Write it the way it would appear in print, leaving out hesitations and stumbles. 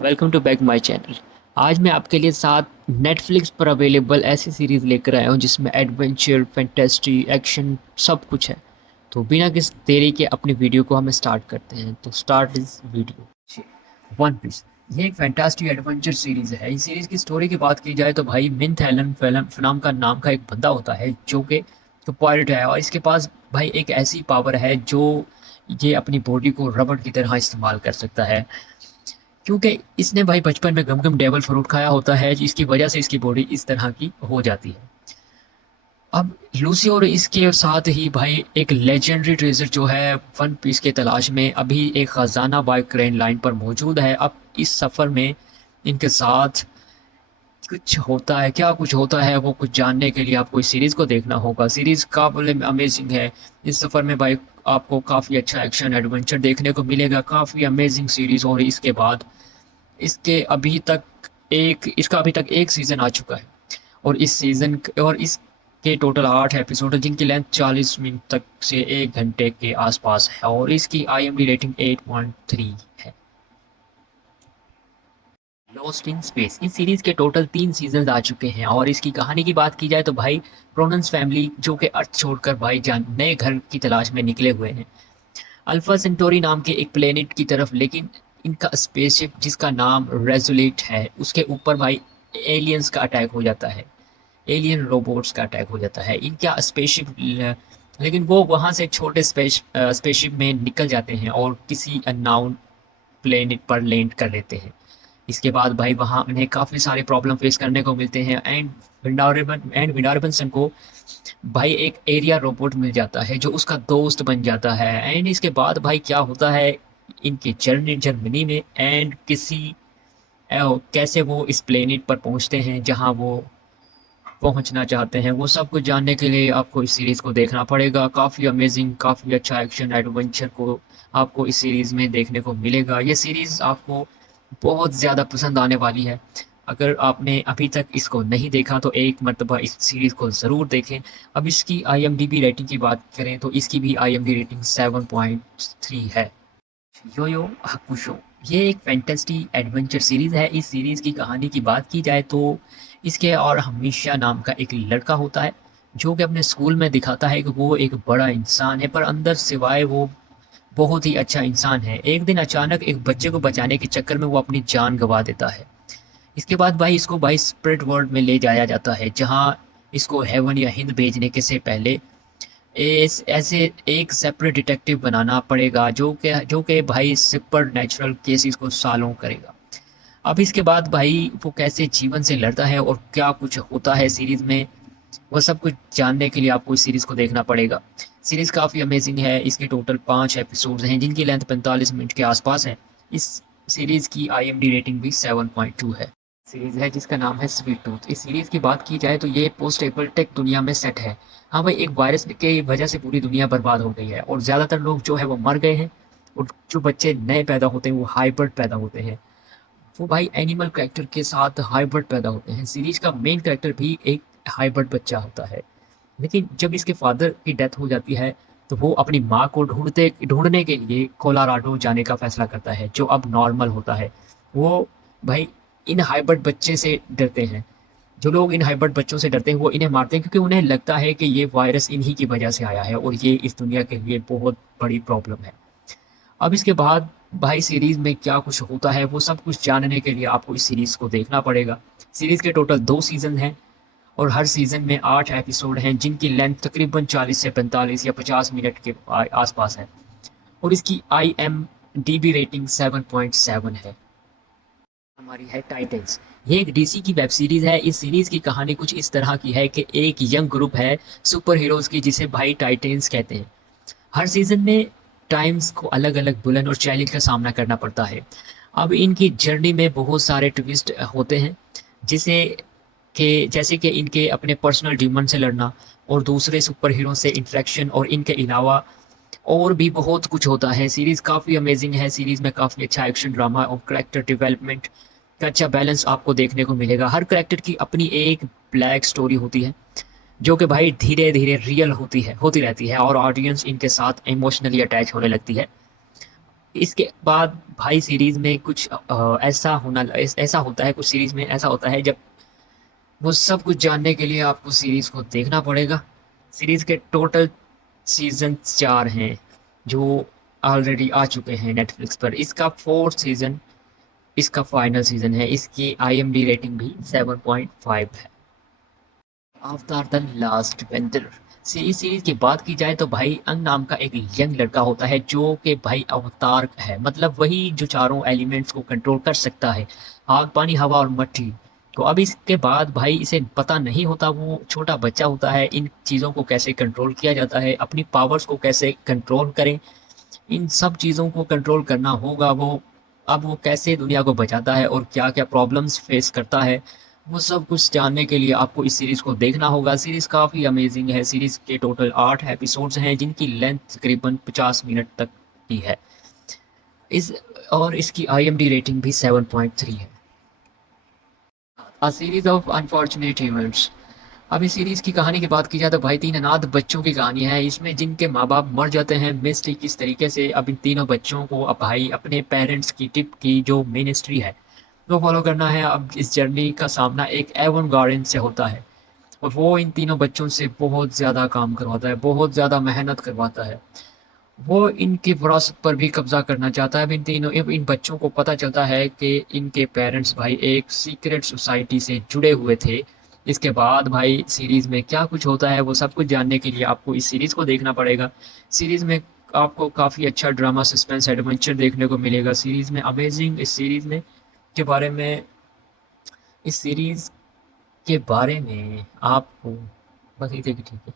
Welcome to back my channel. आज मैं आपके लिए 7 नेटफ्लिक्स पर अवेलेबल ऐसी सीरीज़ लेकर आया हूँ जिसमें एडवेंचर, फैंटेसी, एक्शन सब कुछ है। तो बिना किसी देरी के अपनी वीडियो को हमें स्टार्ट करते हैं। तो स्टार्ट इस वीडियो। वन पीस ये एक फैंटास्टिक एडवेंचर सीरीज़ है। इस सीरीज़ की स्टोरी की बात की जाए तो भाई मिंथ एलन फनाम का नाम का एक बंदा होता है जो कि पायलट है, और इसके पास भाई एक ऐसी पावर है जो ये अपनी बॉडी को रबड़ की तरह इस्तेमाल कर सकता है, क्योंकि इसने भाई बचपन में गम गम डेवल फ्रूट खाया होता है जिसकी वजह से इसकी बॉडी इस तरह की हो जाती है। अब लूसी और इसके साथ ही भाई एक लेजेंडरी ट्रेजर जो है वन पीस के तलाश में अभी एक खजाना बाय क्रेन लाइन पर मौजूद है। अब इस सफर में इनके साथ कुछ होता है, क्या कुछ होता है वो कुछ जानने के लिए आपको इस सीरीज को देखना होगा। सीरीज काफी अमेजिंग है। इस सफर में भाई आपको काफी अच्छा एक्शन एडवेंचर देखने को मिलेगा। काफी अमेजिंग सीरीज। और इसके बाद इसका अभी तक एक सीजन आ चुका है, और इसके टोटल 8 एपिसोड है जिनकी लेंथ 40 मिनट तक से 1 घंटे के आसपास है, और इसकी IMDb रेटिंग 8.3 है। लॉस्ट इन स्पेस इस सीरीज के टोटल 3 सीजन आ चुके हैं, और इसकी कहानी की बात की जाए तो भाई क्रोनन्स फैमिली जो कि अर्थ छोड़कर भाई जान नए घर की तलाश में निकले हुए हैं अल्फा सेंटोरी नाम के एक प्लेनेट की तरफ। लेकिन इनका स्पेसशिप जिसका नाम रेजुलेट है उसके ऊपर भाई एलियंस का अटैक हो जाता है। एलियन रोबोट्स का अटैक हो जाता है इनका स्पेसशिप। लेकिन वो वहां से छोटे स्पेसशिप में निकल जाते हैं और किसी अननाउन प्लेनेट पर लैंड कर लेते हैं। इसके बाद भाई वहाँ उन्हें काफ़ी सारे प्रॉब्लम फेस करने को मिलते हैं, एंड विडारबन सन को भाई एक एरिया रोबोट मिल जाता है जो उसका दोस्त बन जाता है। एंड इसके बाद भाई क्या होता है इनकी जर्नी जर्मनी में, एंड कैसे वो इस प्लेनेट पर पहुंचते हैं जहां वो पहुंचना चाहते हैं, वो सब कुछ जानने के लिए आपको इस सीरीज को देखना पड़ेगा। काफ़ी अमेजिंग, काफ़ी अच्छा एक्शन एडवेंचर को आपको इस सीरीज में देखने को मिलेगा। ये सीरीज आपको बहुत ज़्यादा पसंद आने वाली है। अगर आपने अभी तक इसको नहीं देखा तो एक मर्तबा इस सीरीज़ को ज़रूर देखें। अब इसकी IMDb रेटिंग की बात करें तो इसकी भी IMDb रेटिंग 7.3 है। यो यो हाकुशो ये एक फैंटेसी एडवेंचर सीरीज है। इस सीरीज की कहानी की बात की जाए तो इसके और हमेशा नाम का एक लड़का होता है जो कि अपने स्कूल में दिखाता है कि वो एक बड़ा इंसान है, पर अंदर सिवाय वो बहुत ही अच्छा इंसान है। एक दिन अचानक एक बच्चे को बचाने के चक्कर में वो अपनी जान गंवा देता है। इसके बाद भाई इसको भाई स्पिरिट वर्ल्ड में ले जाया जाता है जहाँ इसको हेवन या हिंद भेजने के से पहले ऐसे एक सेपरेट डिटेक्टिव बनाना पड़ेगा जो कि भाई सुपर नेचुरल केसेस को सॉल्व करेगा। अब इसके बाद भाई वो कैसे जीवन से लड़ता है और क्या कुछ होता है सीरीज में, वो सब कुछ जानने के लिए आपको इस सीरीज को देखना पड़ेगा। सीरीज काफ़ी अमेजिंग है। इसके टोटल 5 एपिसोड्स हैं जिनकी लेंथ 45 मिनट के आसपास है। इस सीरीज की IMDb रेटिंग भी 7.2 है। सीरीज है जिसका नाम है स्वीट टूथ। इस सीरीज की बात की जाए तो ये पोस्ट एपोकैलिप्टिक दुनिया में सेट है। हाँ भाई, एक वायरस की वजह से पूरी दुनिया बर्बाद हो गई है और ज़्यादातर लोग जो है वो मर गए हैं, और जो बच्चे नए पैदा होते हैं वो हाइब्रिड पैदा होते हैं। वो भाई एनिमल कैरेक्टर के साथ हाइब्रिड पैदा होते हैं। सीरीज का मेन कैरेक्टर भी एक हाइब्रिड बच्चा होता है। लेकिन जब इसके फादर की डेथ हो जाती है तो वो अपनी माँ को ढूंढने के लिए कोलोराडो जाने का फैसला करता है जो अब नॉर्मल होता है। वो भाई इन हाइब्रिड बच्चे से डरते हैं। जो लोग इन हाइब्रिड बच्चों से डरते हैं वो इन्हें मारते हैं, क्योंकि उन्हें लगता है कि ये वायरस इन्हीं की वजह से आया है और ये इस दुनिया के लिए बहुत बड़ी प्रॉब्लम है। अब इसके बाद भाई सीरीज में क्या कुछ होता है वो सब कुछ जानने के लिए आपको इस सीरीज को देखना पड़ेगा। सीरीज के टोटल 2 सीजन हैं, और हर सीजन में 8 एपिसोड हैं जिनकी लेंथ तकरीबन 40 से 45 या 50 मिनट के आसपास है, और इसकी IMDb रेटिंग 7.7 है। हमारी है टाइटंस। ये एक DC की वेब सीरीज है। इस सीरीज की कहानी कुछ इस तरह की है कि एक यंग ग्रुप है सुपर हीरोज की जिसे भाई टाइटंस कहते हैं। हर सीजन में टाइम्स को अलग अलग बुलंद और चैलेंज का सामना करना पड़ता है। अब इनकी जर्नी में बहुत सारे ट्विस्ट होते हैं, जिसे जैसे कि इनके अपने पर्सनल डीमन से लड़ना और दूसरे सुपर हीरो से इंटरेक्शन, और इनके अलावा और भी बहुत कुछ होता है। सीरीज काफ़ी अमेजिंग है। सीरीज में काफ़ी अच्छा एक्शन ड्रामा और करेक्टर डेवलपमेंट का अच्छा बैलेंस आपको देखने को मिलेगा। हर करेक्टर की अपनी एक ब्लैक स्टोरी होती है जो कि भाई धीरे धीरे रियल होती रहती है, और ऑडियंस इनके साथ इमोशनली अटैच होने लगती है। इसके बाद भाई सीरीज में कुछ ऐसा होता है, कुछ सीरीज में ऐसा होता है, जब वो सब कुछ जानने के लिए आपको सीरीज को देखना पड़ेगा। सीरीज के टोटल सीजन 4 हैं जो ऑलरेडी आ चुके हैं नेटफ्लिक्स पर। इसका फोर्थ सीजन, इसका फाइनल सीजन है। इसकी IMDb रेटिंग भी 7.5 है। अवतार द लास्ट बेंडर सीरीज की बात की जाए तो भाई अंग नाम का एक यंग लड़का होता है जो कि भाई अवतार है, मतलब वही जो चारों एलिमेंट्स को कंट्रोल कर सकता है, आग पानी हवा और मट्टी। तो अब इसके बाद भाई इसे पता नहीं होता, वो छोटा बच्चा होता है, इन चीज़ों को कैसे कंट्रोल किया जाता है, अपनी पावर्स को कैसे कंट्रोल करें, इन सब चीज़ों को कंट्रोल करना होगा वो। अब वो कैसे दुनिया को बचाता है और क्या क्या प्रॉब्लम्स फेस करता है, वो सब कुछ जानने के लिए आपको इस सीरीज़ को देखना होगा। सीरीज़ काफ़ी अमेजिंग है। सीरीज़ के टोटल 8 एपिसोड्स हैं जिनकी लेंथ तकरीबन 50 मिनट तक की है। इस और इसकी IMDb रेटिंग भी 7.3 है। A series of unfortunate events. अब इस सीरीज की कहानी की बात की जाए तो भाई तीन अनाथ बच्चों की कहानी है इसमें, जिनके माँ बाप मर जाते हैं मिस्टेक किस तरीके से। अब इन तीनों बच्चों को अब भाई अपने पेरेंट्स की टिप की जो मिनिस्ट्री है वो फॉलो करना है। अब इस जर्नी का सामना एक एवन गार्डन से होता है और वो इन तीनों बच्चों से बहुत ज़्यादा काम करवाता है, बहुत ज़्यादा मेहनत करवाता है। वो इनकी विरासत पर भी कब्जा करना चाहता है। अब इन बच्चों को पता चलता है कि इनके पेरेंट्स भाई एक सीक्रेट सोसाइटी से जुड़े हुए थे। इसके बाद भाई सीरीज में क्या कुछ होता है वो सब कुछ जानने के लिए आपको इस सीरीज को देखना पड़ेगा। सीरीज में आपको काफ़ी अच्छा ड्रामा, सस्पेंस, एडवेंचर देखने को मिलेगा सीरीज में। अमेजिंग इस सीरीज में के बारे में इस सीरीज के बारे में आपको बस इतने की ठीक है।